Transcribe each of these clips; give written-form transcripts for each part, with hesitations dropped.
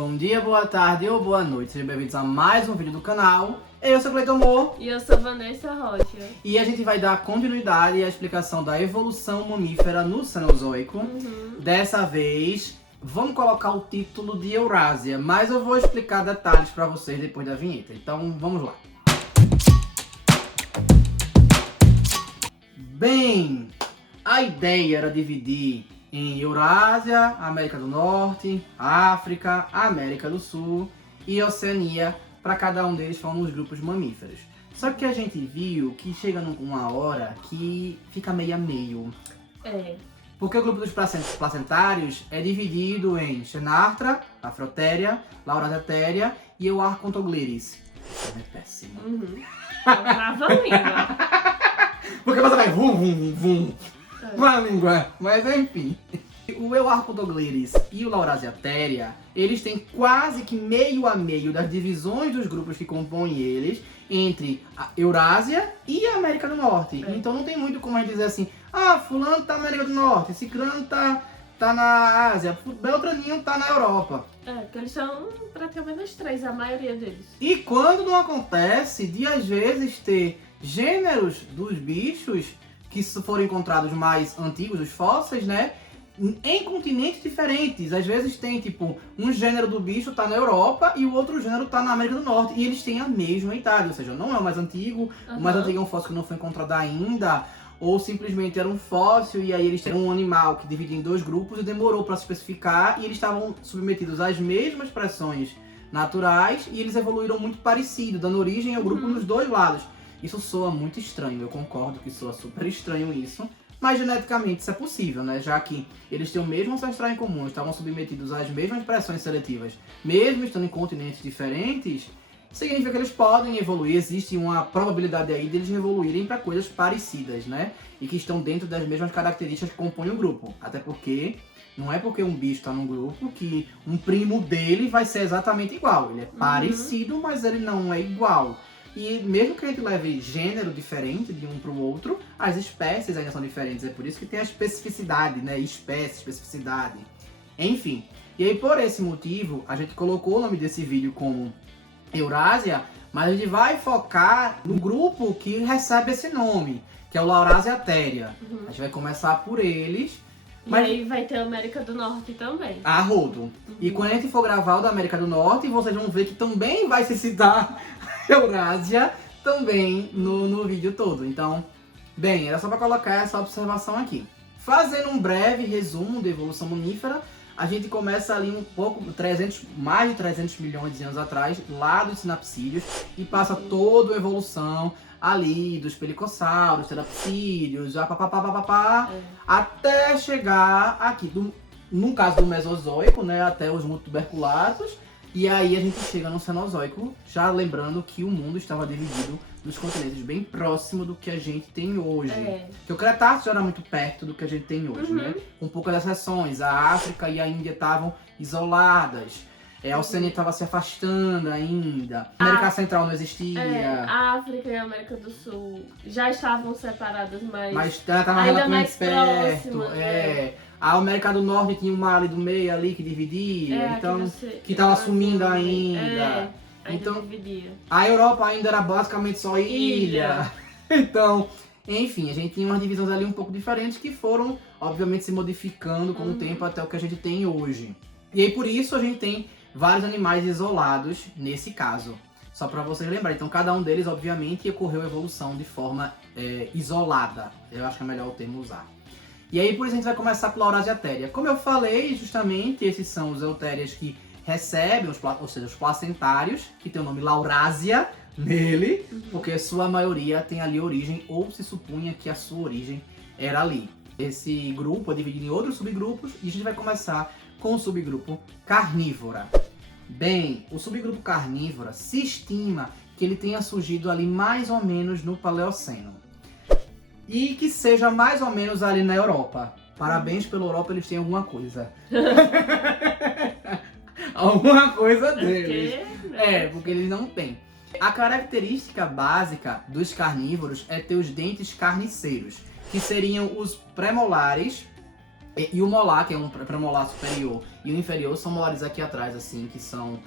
Bom dia, boa tarde ou boa noite. Sejam bem-vindos a mais um vídeo do canal. Eu sou o Cleiton Moore. E eu sou Vanessa Rocha. E a gente vai dar continuidade à explicação da evolução mamífera no Cenozoico. Dessa vez, vamos colocar o título de Eurásia, mas eu vou explicar detalhes para vocês depois da vinheta. Então, vamos lá. Bem, a ideia era dividir em Eurásia, América do Norte, África, América do Sul e Oceania. Para cada um deles foram os grupos mamíferos. Só que a gente viu que chega numa hora que fica meio a meio. Porque o grupo dos placentários é dividido em Xenarthra, Afrotheria, Laurasiatheria e Euarchontoglires. É péssimo. Trava a língua. Porque você vai vum, vum, vum. Uma língua, mas enfim. O Euarchontoglires e o Laurasiatheria, eles têm quase que meio a meio das divisões dos grupos que compõem eles entre a Eurásia e a América do Norte. Então não tem muito como a gente dizer assim, fulano tá na América do Norte, ciclano tá na Ásia, beltraninho tá na Europa. Porque eles são praticamente os três, a maioria deles. E quando não acontece de às vezes ter gêneros dos bichos que foram encontrados mais antigos, os fósseis, né? Em continentes diferentes. Às vezes tem, tipo, um gênero do bicho tá na Europa e o outro gênero tá na América do Norte. E eles têm a mesma idade, ou seja, não é o mais antigo, o mais antigo é um fóssil que não foi encontrado ainda, ou simplesmente era um fóssil e aí eles tinham um animal que dividia em dois grupos e demorou para se especificar e eles estavam submetidos às mesmas pressões naturais e eles evoluíram muito parecido, dando origem ao grupo nos dois lados. Isso soa muito estranho, eu concordo que soa super estranho isso. Mas geneticamente isso é possível, né? Já que eles têm o mesmo ancestral em comum, estavam submetidos às mesmas pressões seletivas, mesmo estando em continentes diferentes, significa que eles podem evoluir. Existe uma probabilidade aí deles evoluírem para coisas parecidas, né? E que estão dentro das mesmas características que compõem o grupo. Até porque não é porque um bicho está num grupo que um primo dele vai ser exatamente igual. Ele é parecido, mas ele não é igual. E mesmo que a gente leve gênero diferente de um para o outro, as espécies ainda são diferentes. É por isso que tem a especificidade, né? Especificidade. Enfim. E aí, por esse motivo, a gente colocou o nome desse vídeo como Eurásia, mas a gente vai focar no grupo que recebe esse nome, que é o Laurasiatheria. A gente vai começar por eles. Mas aí vai ter a América do Norte também. A rodo. E quando a gente for gravar o da América do Norte, vocês vão ver que também vai se citar Eurásia também no vídeo todo. Então, bem, era só para colocar essa observação aqui. Fazendo um breve resumo da evolução mamífera, a gente começa ali um pouco, mais de 300 milhões de anos atrás, lá dos sinapsídeos, e passa toda a evolução ali dos pelicossauros, terapsídeos, até chegar aqui, no caso do Mesozoico, né, até os tuberculados. E aí a gente chega no Cenozoico, já lembrando que o mundo estava dividido nos continentes bem próximo do que a gente tem hoje. Porque o Cretáceo já era muito perto do que a gente tem hoje, né? Com poucas exceções. A África e a Índia estavam isoladas. A Oceania estava se afastando ainda. A América Central não existia. A África e a América do Sul já estavam separadas, mas ela estava ainda relativamente mais perto. próximas. A América do Norte tinha uma ali do meio ali que dividia, então que estava sumindo ainda. Então, dividia. A Europa ainda era basicamente só ilha. Então, enfim, a gente tinha umas divisões ali um pouco diferentes que foram, obviamente, se modificando com o tempo até o que a gente tem hoje. E aí, por isso, a gente tem vários animais isolados nesse caso. Só para vocês lembrarem. Então, cada um deles, obviamente, ocorreu evolução de forma isolada. Eu acho que é melhor o termo usar. E aí, por isso, a gente vai começar com a Laurasiatheria. Como eu falei, justamente, esses são os eutérias que recebem, ou seja, os placentários, que tem o nome Laurasia nele, porque sua maioria tem ali origem, ou se supunha que a sua origem era ali. Esse grupo é dividido em outros subgrupos, e a gente vai começar com o subgrupo Carnívora. Bem, o subgrupo Carnívora se estima que ele tenha surgido ali mais ou menos no Paleoceno. E que seja mais ou menos ali na Europa. Parabéns pela Europa, eles têm alguma coisa. Alguma coisa deles. Porque eles não têm. A característica básica dos carnívoros é ter os dentes carniceiros, que seriam os premolares e o molar, que é um premolar superior, e o inferior são molares aqui atrás, assim, que são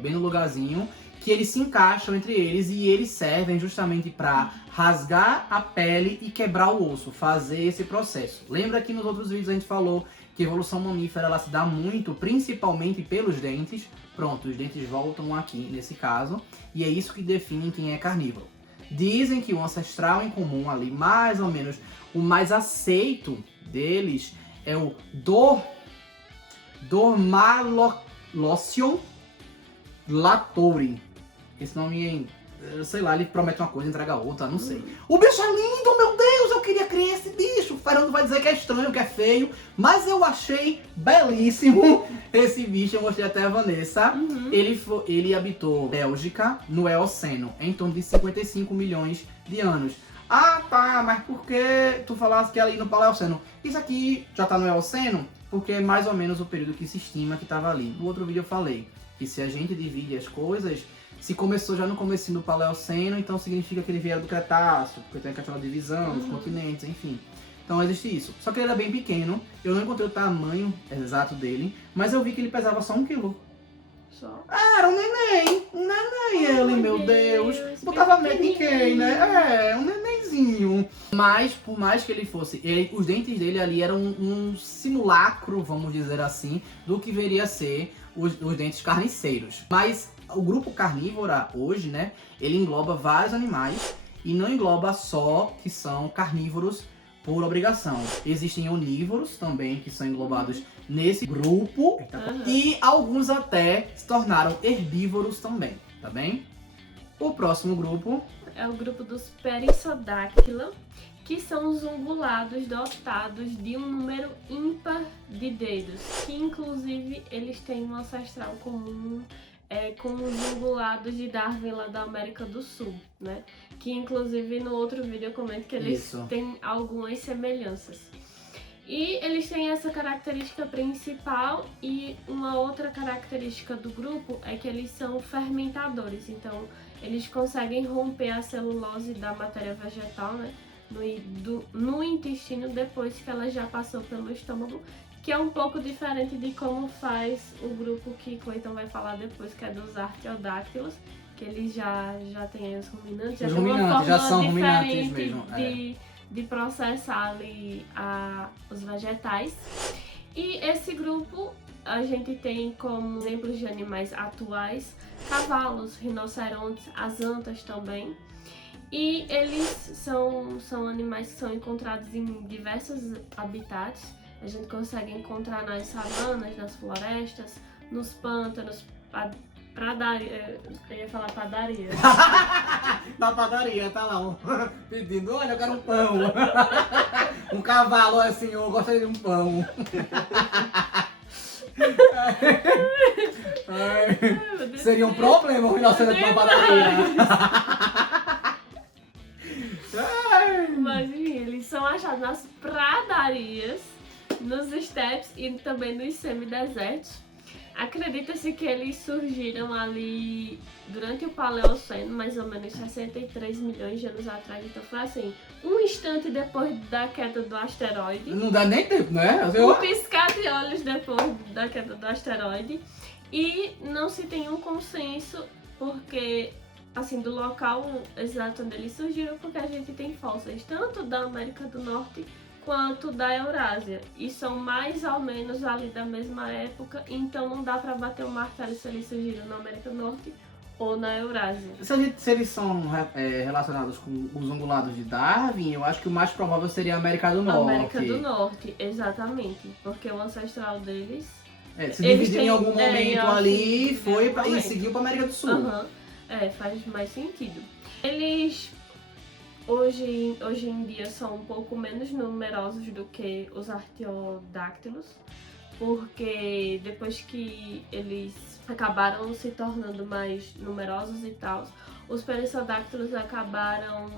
bem no lugarzinho, que eles se encaixam entre eles e eles servem justamente para rasgar a pele e quebrar o osso, fazer esse processo. Lembra que nos outros vídeos a gente falou que a evolução mamífera ela se dá muito, principalmente pelos dentes. Pronto, os dentes voltam aqui nesse caso, e é isso que define quem é carnívoro. Dizem que o ancestral em comum ali, mais ou menos, o mais aceito deles é o Dormaloceon latouri. Esse nome sei lá, ele promete uma coisa, entrega outra, não sei. O bicho é lindo, meu Deus, eu queria criar esse bicho. O Fernando vai dizer que é estranho, que é feio, mas eu achei belíssimo esse bicho, eu mostrei até a Vanessa. Ele habitou Bélgica no Eoceno, em torno de 55 milhões de anos. Ah, tá, mas por que tu falasse que é ali no Paleoceno? Isso aqui já tá no Eoceno, porque é mais ou menos o período que se estima que tava ali. No outro vídeo eu falei que se a gente divide as coisas, se começou já no comecinho do Paleoceno, então significa que ele vieram do Cretáceo, porque tem aquela divisão dos continentes, enfim. Então existe isso. Só que ele era bem pequeno, eu não encontrei o tamanho exato dele, mas eu vi que ele pesava só 1 quilo. Só? Era um neném, ele, meu Deus. Botava medo em quem, né? Um nenenzinho. Mas, por mais que ele fosse, os dentes dele ali eram um simulacro, vamos dizer assim, do que viria a ser os dentes carniceiros. Mas o grupo carnívora hoje, né, ele engloba vários animais e não engloba só que são carnívoros por obrigação. Existem onívoros também que são englobados nesse grupo e alguns até se tornaram herbívoros também, tá bem? O próximo grupo é o grupo dos Perissodactyla, que são os ungulados dotados de um número ímpar de dedos, que inclusive eles têm um ancestral comum com os ungulados de Darwin lá da América do Sul, né? Que inclusive no outro vídeo eu comento que eles têm algumas semelhanças. E eles têm essa característica principal, e uma outra característica do grupo é que eles são fermentadores, então eles conseguem romper a celulose da matéria vegetal, né, no intestino depois que ela já passou pelo estômago, que é um pouco diferente de como faz o grupo que Cleiton vai falar depois, que é dos artiodáctilos, que eles já têm os ruminantes, já tem uma forma já são diferente mesmo, de processar ali os vegetais. E esse grupo a gente tem como exemplos de animais atuais cavalos, rinocerontes, as antas também. E eles são animais que são encontrados em diversos habitats. A gente consegue encontrar nas savanas, nas florestas, nos pântanos, pradaria. Eu ia falar padaria. Na padaria, tá lá pedindo, olha, eu quero um pão. Um cavalo, assim, eu gostaria de um pão. Seria um problema o rinoceronte na padaria. Mas enfim, eles são achados nas pradarias, nos estepes e também nos semidesertos. Acredita-se que eles surgiram ali durante o Paleoceno, mais ou menos 63 milhões de anos atrás. Então foi assim, um instante depois da queda do asteroide. Não dá nem tempo, né? Um piscar de olhos depois da queda do asteroide. E não se tem um consenso, porque, assim, do local exato onde eles surgiram, porque a gente tem fósseis tanto da América do Norte quanto da Eurásia, e são mais ou menos ali da mesma época, então não dá pra bater o martelo se eles surgiram na América do Norte ou na Eurásia. Se eles são relacionados com os ungulados de Darwin, eu acho que o mais provável seria a América do Norte. América do Norte, exatamente, porque o ancestral deles... se dividiu em algum momento ali e seguiu pra América do Sul. Faz mais sentido. Eles... Hoje em dia são um pouco menos numerosos do que os artiodáctilos, porque depois que eles acabaram se tornando mais numerosos e tal, os perissodáctilos acabaram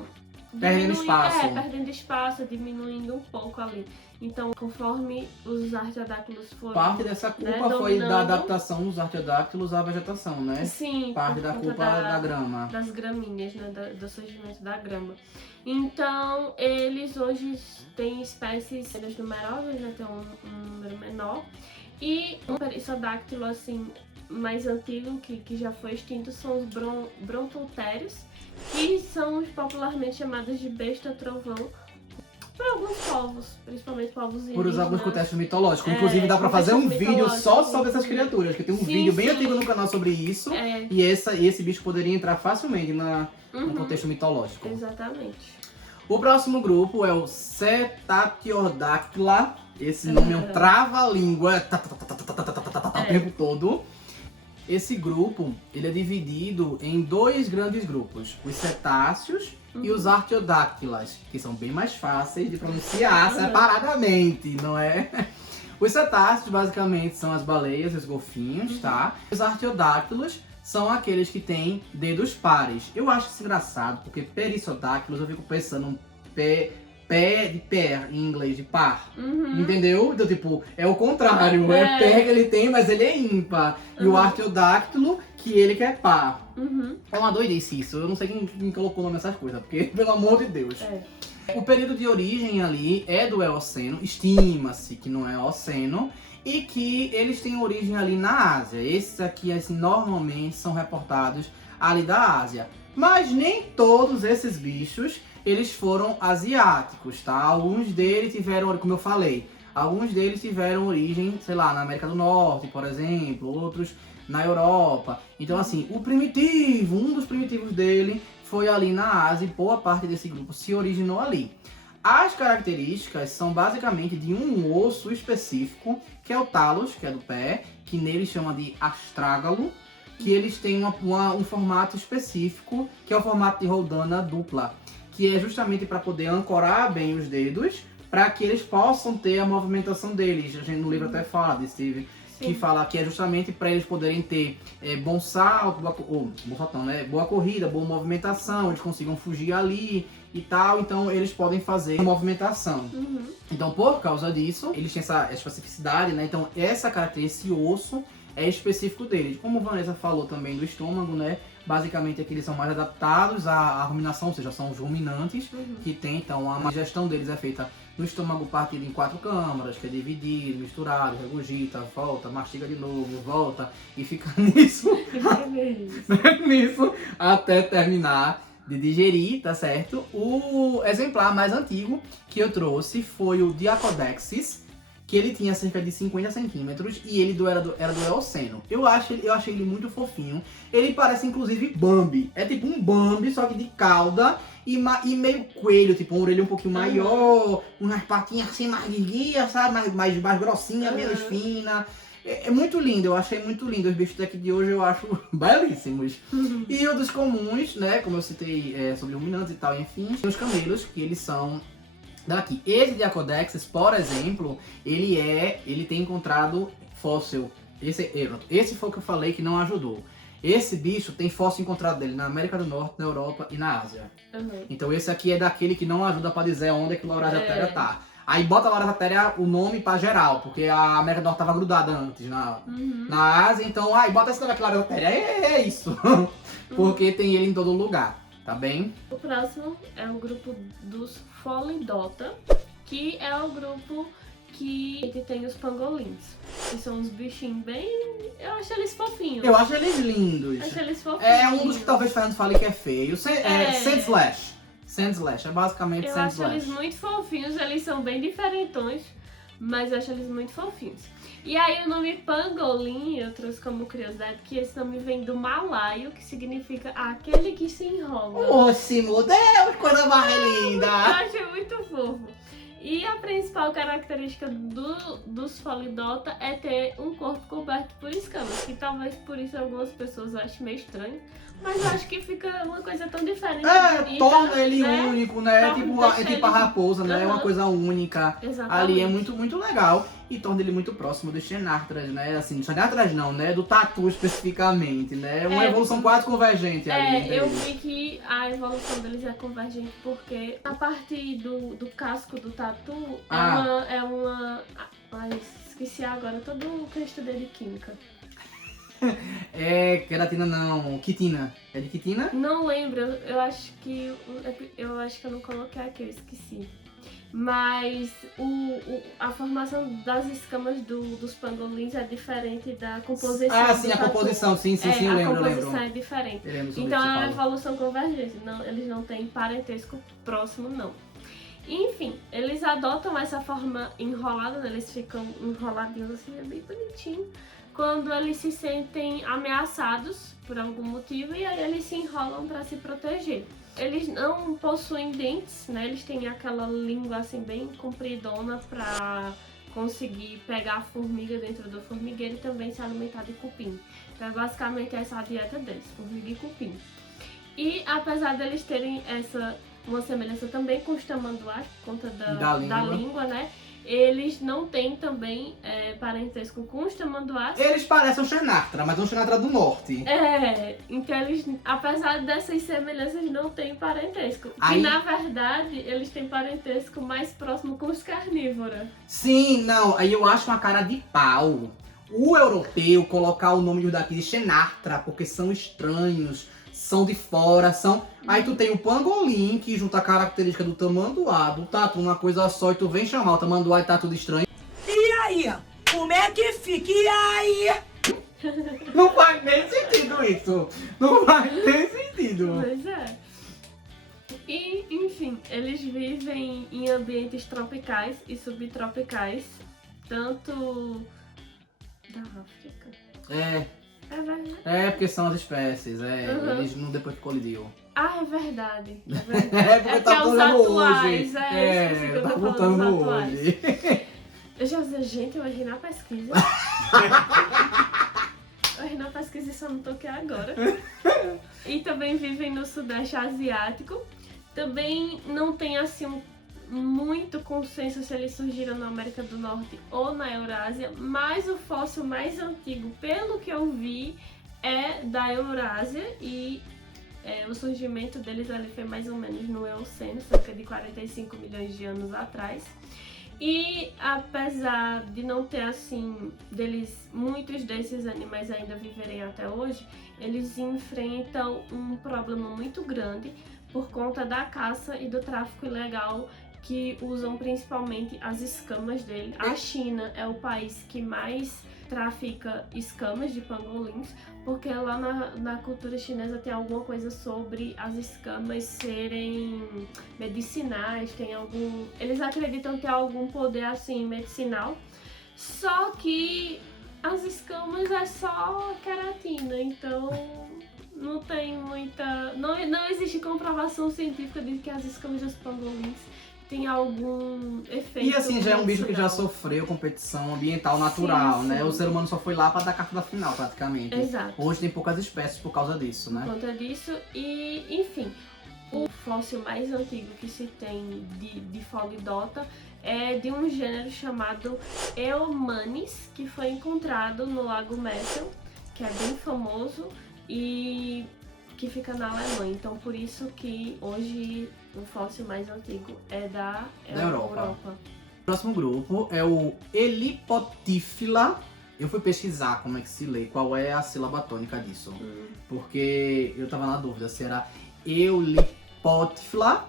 perdendo espaço, diminuindo um pouco ali. Então, conforme os artiodáctilos foram... Parte dessa culpa foi da adaptação dos artiodáctilos à vegetação, né? Sim. Parte da culpa da grama. Das graminhas, né? Do surgimento da grama. Então, eles hoje têm espécies menos numerosas, né? Tem um número menor. E um perissodactilo, assim, mais antigo, que já foi extinto, são os brontotérios, que são popularmente chamados de besta-trovão por alguns povos, principalmente povos indígenas. Por alguns contextos mitológicos. Inclusive dá pra fazer um vídeo só sobre essas criaturas, que tem um vídeo bem antigo no canal sobre isso. E esse bicho poderia entrar facilmente no contexto mitológico. Exatamente. O próximo grupo é o Cetatiodactyla. Esse nome é um trava-língua o tempo todo. Esse grupo, ele é dividido em dois grandes grupos. Os cetáceos e os artiodáctilas, que são bem mais fáceis de pronunciar separadamente, não é? Os cetáceos, basicamente, são as baleias e os golfinhos, tá? Os artiodáctilos são aqueles que têm dedos pares. Eu acho isso engraçado, porque perissodáctilos, eu fico pensando pé de pé, em inglês, de par. Entendeu? Então, tipo, é o contrário. É pé que ele tem, mas ele é ímpar. E o artiodáctilo, que ele quer par. É uma doidice isso. Eu não sei quem colocou o nome nessas coisas, porque, pelo amor de Deus. O período de origem ali é do Eoceno, estima-se que não é Eoceno, e que eles têm origem ali na Ásia. Esses aqui, assim, normalmente são reportados ali da Ásia. Mas nem todos esses bichos, eles foram asiáticos, tá? Alguns deles tiveram, como eu falei, alguns deles tiveram origem, sei lá, na América do Norte, por exemplo, outros na Europa. Então, assim, um dos primitivos dele foi ali na Ásia e boa parte desse grupo se originou ali. As características são basicamente de um osso específico, que é o talos, que é do pé, que nele chama de astrágalo, que eles têm um formato específico, que é o formato de roldana dupla, que é justamente para poder ancorar bem os dedos, para que eles possam ter a movimentação deles. A gente no livro até fala de Steve, que fala que é justamente para eles poderem ter bom salto, boa corrida, boa movimentação, eles consigam fugir ali e tal, então eles podem fazer movimentação. Então, por causa disso, eles têm essa especificidade, né? Então, essa característica, esse osso, é específico deles. Como a Vanessa falou também do estômago, né? Basicamente é que eles são mais adaptados à ruminação, ou seja, são os ruminantes que tem, então a digestão deles é feita no estômago partido em 4 câmaras, que é dividido, misturado, regurgita, volta, mastiga de novo, volta e fica nisso, nisso até terminar de digerir, tá certo? O exemplar mais antigo que eu trouxe foi o Diacodexis, que ele tinha cerca de 50 centímetros e ele era do Eoceno. Eu achei ele muito fofinho. Ele parece inclusive Bambi. É tipo um Bambi, só que de cauda e meio coelho, tipo uma orelha um pouquinho maior, umas patinhas assim mais guia, sabe? Mais grossinha, menos fina. É muito lindo, eu achei muito lindo. Os bichos daqui de hoje eu acho belíssimos. E o dos comuns, né? Como eu citei sobre ruminantes e tal, enfim, os camelos, que eles são daqui. Esse Diacodexis, por exemplo, ele tem encontrado fóssil. Esse foi o que eu falei que não ajudou. Esse bicho tem fóssil encontrado dele na América do Norte, na Europa e na Ásia. Então esse aqui é daquele que não ajuda pra dizer onde é que o Laurasia tá. Aí bota a Laurasia o nome pra geral, porque a América do Norte tava grudada antes na Ásia, então bota esse nome aqui, Laurasia. É isso. Porque tem ele em todo lugar. Tá bem? O próximo é o grupo dos Pholidota, que é o grupo que tem os pangolins. Que são uns bichinhos bem... Eu acho eles fofinhos. Eu acho eles lindos. Acho eles fofinhos. É um dos que talvez Fernando fale que é feio. Sandslash. Sandslash. É basicamente Sandslash. Eu acho eles muito fofinhos. Eles são bem diferentões. Mas eu acho eles muito fofinhos. E aí o nome pangolim eu trouxe como curiosidade, que esse nome vem do malaio, que significa aquele que se enrola. Oxe, meu Deus, coisa mais linda! Eu acho muito fofo. E a principal característica dos Pholidota é ter um corpo coberto por escamas, que talvez por isso algumas pessoas achem meio estranho. Mas eu acho que fica uma coisa tão diferente. Bonita, torna ele único, né? Tipo a raposa, né? É uma coisa única. Exatamente. Ali é muito, muito legal. E torna ele muito próximo do Xenartras, né? Assim, Xenartras não, né? Do tatu especificamente, né? Uma evolução quase convergente ali. Eu vi que a evolução deles é convergente porque a parte do casco do tatu é uma... Ai, esqueci agora todo o que eu estudei de química. É queratina não, quitina. É de quitina? Não lembro, eu acho que eu não coloquei aqui, eu esqueci. Mas a formação das escamas dos pangolins é diferente da composição. Ah, sim, do a tatu. composição, sim, eu lembro. A composição é diferente. Eu lembro sobre Então isso, é uma Paulo. evolução convergente, eles não têm parentesco próximo, não. Enfim, eles adotam essa forma enrolada, né? Eles ficam enroladinhos assim, é bem bonitinho. Quando eles se sentem ameaçados por algum motivo e aí eles se enrolam para se proteger. Eles não possuem dentes, né? Eles têm aquela língua assim bem compridona para conseguir pegar a formiga dentro do formigueiro e também se alimentar de cupim. Então basicamente essa é a dieta deles, formiga e cupim. E apesar deles terem uma semelhança também com os tamanduás, por conta da língua, né? Eles não têm também parentesco com os tamanduás. Eles parecem um Xenartra, mas um Xenartra do norte. Então eles, apesar dessas semelhanças, não têm parentesco. Aí... E na verdade, eles têm parentesco mais próximo com os carnívoros. Sim, não, aí eu acho uma cara de pau o europeu colocar o nome daqui de Xenartra, porque são estranhos, são de fora, são... Aí tu tem o pangolim, que junta a característica do tamanduá, do tatu, uma coisa só, e tu vem chamar o tamanduá e tá tudo estranho. E aí? Como é que fica? E aí? Não faz nem sentido isso. Não faz nem sentido. Pois é. E, enfim, eles vivem em ambientes tropicais e subtropicais, tanto da África. É, É verdade. porque são as espécies, Uhum. eles não depois que colidiu. Ah, é verdade. É verdade. É porque tá os falando atuais. hoje. Esqueci que eu Tá tô falando voltando dos atuais. hoje. Eu já disse, gente, eu errei na pesquisa. Eu errei na pesquisa e só não toquei agora. E também vivem no Sudeste Asiático. Também não tem assim muito consenso se eles surgiram na América do Norte ou na Eurásia, mas o fóssil mais antigo, pelo que eu vi, é da Eurásia e o surgimento deles ali foi mais ou menos no Eoceno, cerca de 45 milhões de anos atrás. E apesar de não ter assim, muitos desses animais ainda viverem até hoje, eles enfrentam um problema muito grande por conta da caça e do tráfico ilegal, que usam principalmente as escamas dele. A China é o país que mais trafica escamas de pangolins, porque lá na cultura chinesa tem alguma coisa sobre as escamas serem medicinais, eles acreditam ter algum poder assim medicinal, só que as escamas é só queratina, então não tem muita... Não existe comprovação científica de que as escamas dos pangolins tem algum efeito. E assim, já é um bicho que já medicinal. sofreu competição ambiental natural, Sim, né? sim. O ser humano só foi lá pra dar carta da final, praticamente. Exato. Hoje tem poucas espécies por causa disso, Por né? conta disso, e enfim, o fóssil mais antigo que se tem de Fogdota é de um gênero chamado Eomanis, que foi encontrado no Lago Messel, que é bem famoso e que fica na Alemanha. Então por isso que hoje o fóssil mais antigo é da Europa. O próximo grupo é o Elipotífila. Eu fui pesquisar como é que se lê, qual é a sílaba tônica disso. Porque eu tava na dúvida se era Eulipotífila,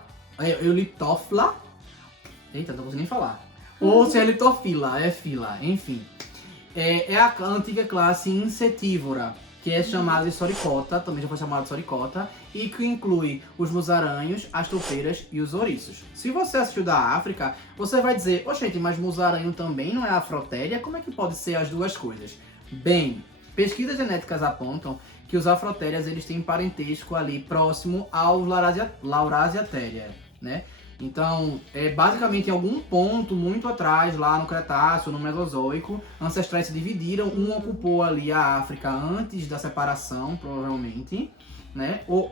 Eulitófila, eita, não consigo nem falar. Ou se é Litofila, é fila, enfim. É a antiga classe insetívora, que é chamada de soricota, também já foi chamada de soricota, e que inclui os musaranhos, as toupeiras e os ouriços. Se você assistiu da África, você vai dizer, oxente, mas musaranho também não é afrotéria? Como é que pode ser as duas coisas? Bem, pesquisas genéticas apontam que os afrotérias eles têm parentesco ali próximo aos Laurasiatheria, né? Então, basicamente em algum ponto muito atrás, lá no Cretáceo, no Mesozoico, ancestrais se dividiram, um ocupou ali a África antes da separação, provavelmente, né? Ou,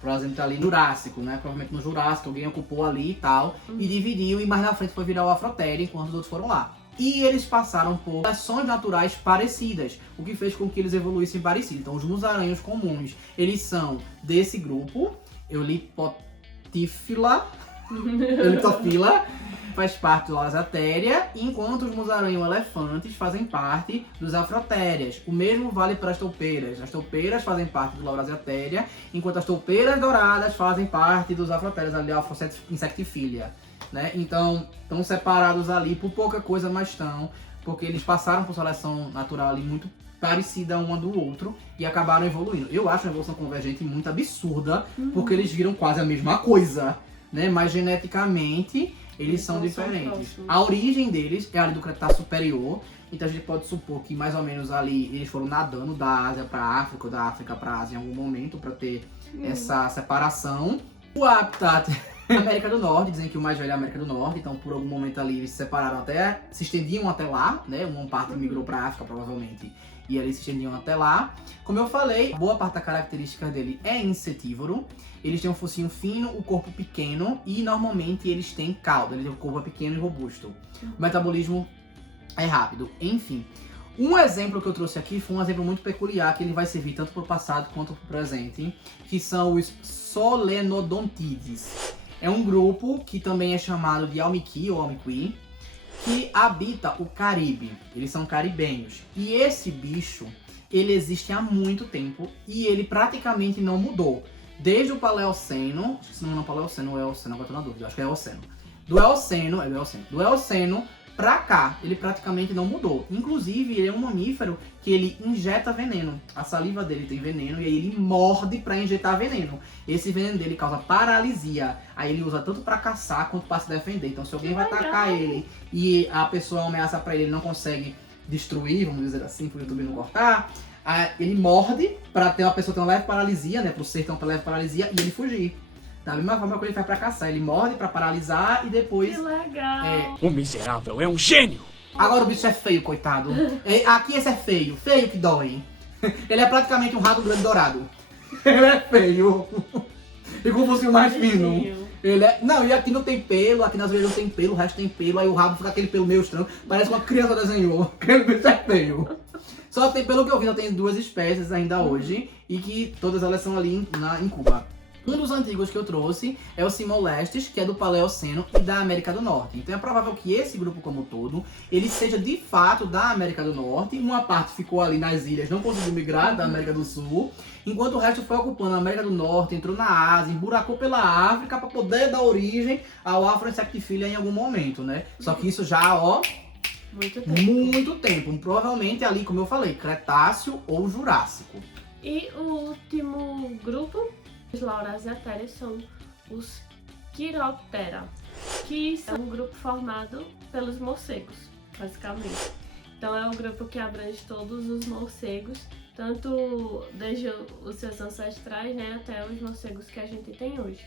por exemplo, ali no Jurássico, né? Provavelmente no Jurássico, alguém ocupou ali e tal, e dividiu, e mais na frente foi virar o Afrotéria, enquanto os outros foram lá. E eles passaram por ações naturais parecidas, o que fez com que eles evoluíssem parecidos. Então, os musaranhos comuns, eles são desse grupo, Eulipotífila, faz parte do Laurasiatheria, enquanto os musaranhos-elefantes fazem parte dos afrotérias. O mesmo vale para as toupeiras. As toupeiras fazem parte do Laurasiatheria, enquanto as toupeiras douradas fazem parte dos afrotérias, ali, a Afroinsectifilia. né? Então, estão separados ali por pouca coisa, mas estão, porque eles passaram por seleção natural ali muito parecida uma do outro e acabaram evoluindo. Eu acho uma evolução convergente muito absurda, porque eles viram quase a mesma coisa, né? Mas geneticamente eles são diferentes. A origem deles é ali do Cretáceo Superior, então a gente pode supor que mais ou menos ali eles foram nadando da Ásia para a África, ou da África para a Ásia em algum momento para ter essa separação. O habitat América do Norte, dizem que o mais velho é a América do Norte, então por algum momento ali eles se separaram até, se estendiam até lá, né? Uma parte migrou para a África provavelmente, e eles se estendiam até lá. Como eu falei, boa parte da característica dele é insetívoro. Eles têm um focinho fino, o corpo pequeno e normalmente eles têm cauda, eles têm o corpo pequeno e robusto. O metabolismo é rápido, enfim. Um exemplo que eu trouxe aqui foi um exemplo muito peculiar, que ele vai servir tanto para o passado quanto para o presente, que são os Solenodontides. É um grupo que também é chamado de Almiqui ou Almiqui, que habita o Caribe. Eles são caribenhos. E esse bicho, ele existe há muito tempo e ele praticamente não mudou. Desde o Paleoceno, se não é o Paleoceno ou é o Eoceno, agora tô na dúvida, acho que é o Eoceno. Do Eoceno pra cá, ele praticamente não mudou. Inclusive, ele é um mamífero que ele injeta veneno. A saliva dele tem veneno e aí ele morde pra injetar veneno. Esse veneno dele causa paralisia. Aí ele usa tanto pra caçar quanto pra se defender. Então, se alguém vai atacar ele e a pessoa ameaça pra ele, ele não consegue destruir, vamos dizer assim, pro YouTube não cortar, ele morde pra ter uma pessoa ter uma leve paralisia, né? Pro ser ter uma leve paralisia e ele fugir. Da mesma forma que ele faz pra caçar, ele morde pra paralisar e depois... Que legal! O miserável é um gênio! Agora o bicho é feio, coitado. Aqui esse é feio, feio que dói. Ele é praticamente um rato grande dourado. Ele é feio. E com o focinho mais fino. Ele é... Não, e aqui não tem pelo, aqui nas orelhas não tem pelo, o resto tem pelo, aí o rabo fica aquele pelo meio estranho, parece uma criança desenhou. Aquele bicho é feio. Só tem, pelo que eu vi, só tem 2 espécies ainda hoje, e que todas elas são ali em Cuba. Um dos antigos que eu trouxe é o Simolestes, que é do Paleoceno e da América do Norte. Então é provável que esse grupo como um todo, ele seja de fato da América do Norte. Uma parte ficou ali nas ilhas, não conseguiu migrar da América do Sul, enquanto o resto foi ocupando a América do Norte, entrou na Ásia, emburacou pela África para poder dar origem ao Afroinsectifilia em algum momento, né? Só que isso já, ó... Muito tempo. Provavelmente ali, como eu falei, Cretáceo ou Jurássico. E o último grupo, os Laurasiatheria, são os Chiroptera, que são um grupo formado pelos morcegos, basicamente. Então é um grupo que abrange todos os morcegos, tanto desde os seus ancestrais, né, até os morcegos que a gente tem hoje.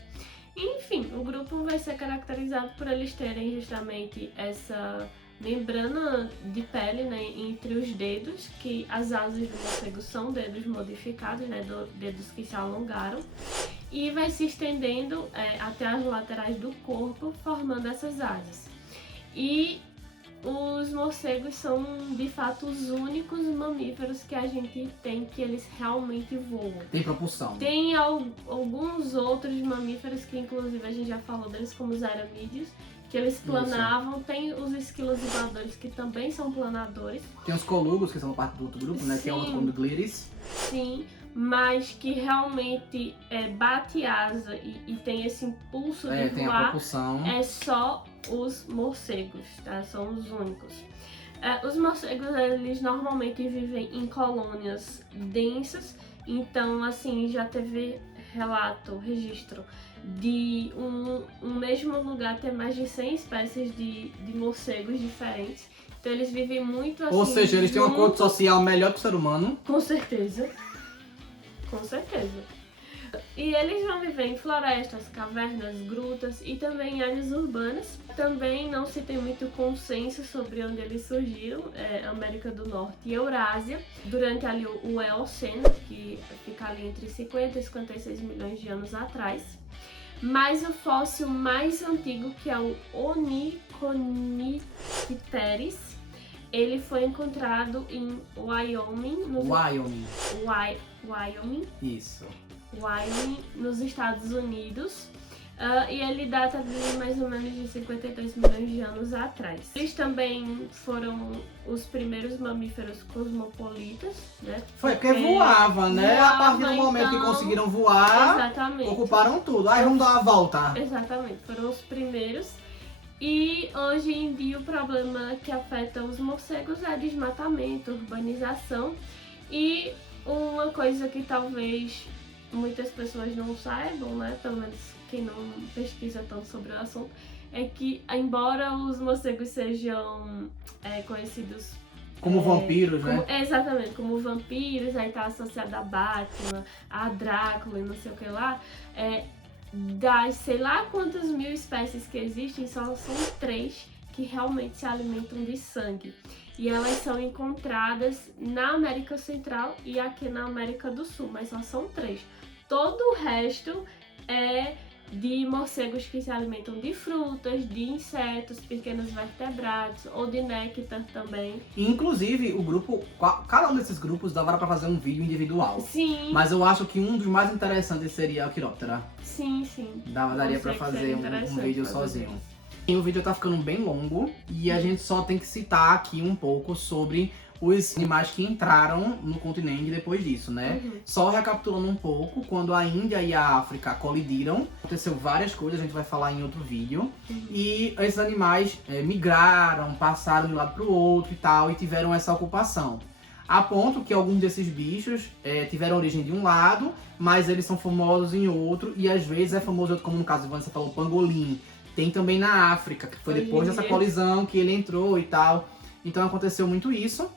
Enfim, o grupo vai ser caracterizado por eles terem justamente essa membrana de pele, né, entre os dedos, que as asas do morcego são dedos modificados, né, dedos que se alongaram, e vai se estendendo até as laterais do corpo, formando essas asas. E os morcegos são, de fato, os únicos mamíferos que a gente tem que eles realmente voam. Tem propulsão. Tem alguns outros mamíferos que, inclusive, a gente já falou deles, como os aramídeos, que eles planavam. Isso. Tem os esquilos voadores que também são planadores. Tem os colugos, que são parte do outro grupo, né? Sim, que é o outro grupo do Gliris. Sim, mas que realmente bate asa e tem esse impulso de tem voar. A propulsão. É só os morcegos, tá? São os únicos. Os morcegos, eles normalmente vivem em colônias densas. Então, assim, já teve registro de um mesmo lugar ter mais de 100 espécies de morcegos diferentes. Então eles vivem muito assim. Ou seja, eles têm um acordo social melhor que o ser humano. Com certeza. Com certeza. E eles vão viver em florestas, cavernas, grutas e também em áreas urbanas. Também não se tem muito consenso sobre onde eles surgiram, América do Norte e Eurásia, durante ali o Eoceno, que fica ali entre 50 e 56 milhões de anos atrás. Mas o fóssil mais antigo, que é o Onychopteris, ele foi encontrado em Wyoming. Wyoming. Isso. Wyoming, nos Estados Unidos. E ele data de mais ou menos de 52 milhões de anos atrás. Eles também foram os primeiros mamíferos cosmopolitas, né? Foi porque voava, né? A partir do momento que conseguiram voar, exatamente, ocuparam tudo. Aí vamos dar uma volta. Exatamente, foram os primeiros. E hoje em dia o problema que afeta os morcegos é desmatamento, urbanização e uma coisa que talvez muitas pessoas não saibam, né, pelo menos quem não pesquisa tanto sobre o assunto, é que embora os morcegos sejam conhecidos Como vampiros, né? Exatamente, como vampiros, aí tá associado a Batman, a Drácula e não sei o que lá, das sei lá quantas mil espécies que existem, só são 3 que realmente se alimentam de sangue. E elas são encontradas na América Central e aqui na América do Sul, mas só são 3. Todo o resto é de morcegos que se alimentam de frutas, de insetos, pequenos vertebrados ou de néctar também. Inclusive, o grupo, cada um desses grupos dava pra fazer um vídeo individual. Sim. Mas eu acho que um dos mais interessantes seria a Quiróptera. Sim, sim. Daria pra fazer um vídeo sozinho. E o vídeo tá ficando bem longo e a gente só tem que citar aqui um pouco sobre os animais que entraram no continente depois disso, né? Só recapitulando um pouco, quando a Índia e a África colidiram, aconteceu várias coisas, a gente vai falar em outro vídeo. E esses animais migraram, passaram de um lado pro outro e tal, e tiveram essa ocupação. A ponto que alguns desses bichos tiveram origem de um lado, mas eles são famosos em outro, e às vezes é famoso em outro, como no caso, você falou, o pangolim. Tem também na África, que foi depois dessa colisão que ele entrou e tal. Então aconteceu muito isso.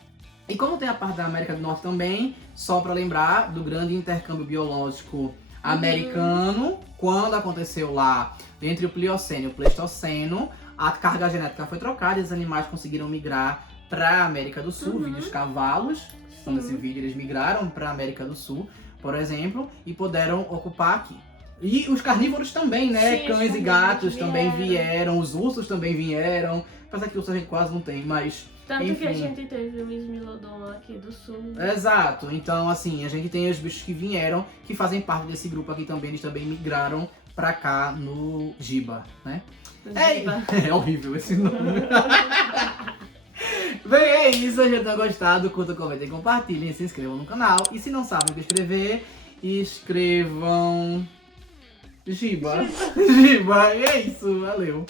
E como tem a parte da América do Norte também, só para lembrar do grande intercâmbio biológico americano, quando aconteceu lá entre o Plioceno e o Pleistoceno, a carga genética foi trocada e os animais conseguiram migrar para a América do Sul, os cavalos, nesse vídeo eles migraram para a América do Sul, por exemplo, e puderam ocupar aqui. E os carnívoros também, né? Sim, cães e gatos também vieram, os ursos também vieram, apesar que urso a gente quase não tem, mas tanto enfim. que a gente teve o Smilodon aqui do sul. Exato, então assim, a gente tem os bichos que vieram, que fazem parte desse grupo aqui também, eles também migraram pra cá no Giba, né? É horrível esse nome. Bem, é isso, se já tenham gostado, curtam, comentem, compartilhem, se inscrevam no canal. E se não sabem o que escrever, escrevam Giba. Giba, e é isso, valeu.